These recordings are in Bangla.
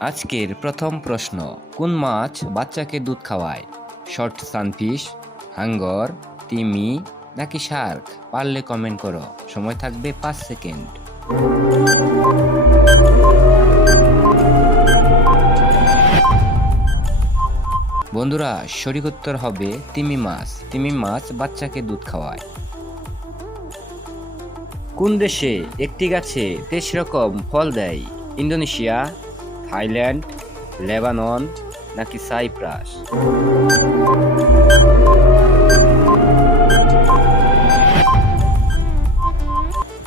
আজকের প্রথম প্রশ্ন, কোন মাছ বাচ্চাকে দুধ খাওয়ায়? শর্ট সানফিশ, হাঙ্গর, তিমি, নাকি শার্ক? পারলে কমেন্ট করো। সময় থাকবে পাঁচ সেকেন্ড। বন্ধুরা, সঠিক উত্তর হবে তিমি মাছ। তিমি মাছ বাচ্চাকে দুধ খাওয়ায়। কোন দেশে একটি গাছে তেইশ রকম ফল দেয়? ইন্দোনেশিয়া থাইল্যান্ড, লেবানন নাকি সাইপ্রাস?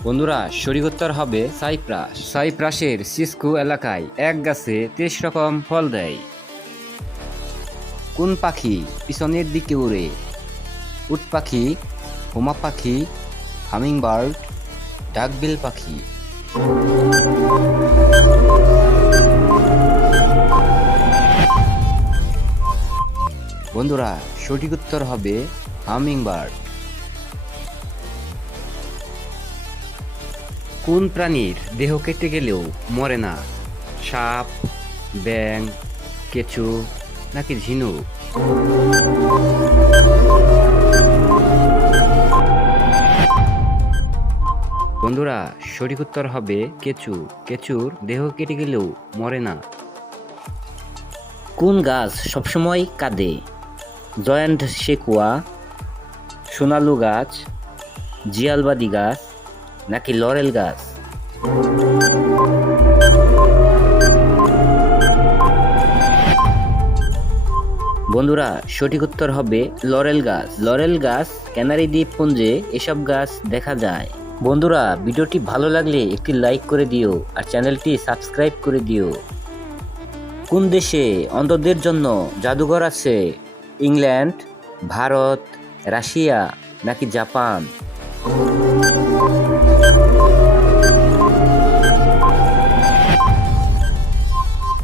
বন্ধুরা সঠিক হবে সাইপ্রাস। সাইপ্রাসের সিসকু এলাকায় এক গাছে তেইশ রকম ফল দেয়। কোন পাখি পিছনের দিকে উড়ে? উট পাখি, হুমা পাখি, হামিংবার্ড, ডাকবিল পাখি। বন্ধুরা, সঠিক উত্তর হবে হামিংবার্ড। কোন প্রাণীর দেহ কেটে গেলেও মরে না? সাপ ব্যাং কেঁচু নাকি ঝিনুক? বন্ধুরা, সঠিক উত্তর হবে কেঁচু। কেঁচুর দেহ কেটে গেলেও মরে না। কোন গাছ সবসময় কাঁদে? জয়েন্ট শেকুয়া সোনালু গাছ, জিয়ালবাদি গাছ, নাকি লরেল গাছ? বন্ধুরা, সঠিক উত্তর হবে লরেল গাছ। লরেল গাছ, ক্যানারি দ্বীপপুঞ্জে এসব গাছ দেখা যায়। বন্ধুরা, ভিডিওটি ভালো লাগলে একটি লাইক করে দিও আর চ্যানেলটি সাবস্ক্রাইব করে দিও। কোন দেশে অন্ধদের জন্য জাদুঘর আছে? ইংল্যান্ড, ভারত, রাশিয়া নাকি জাপান?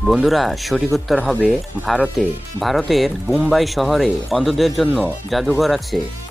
বন্ধুরা, সঠিক উত্তর হবে ভারতে। ভারতের মুম্বাই শহরে অন্ধদের জন্য জাদুঘর আছে।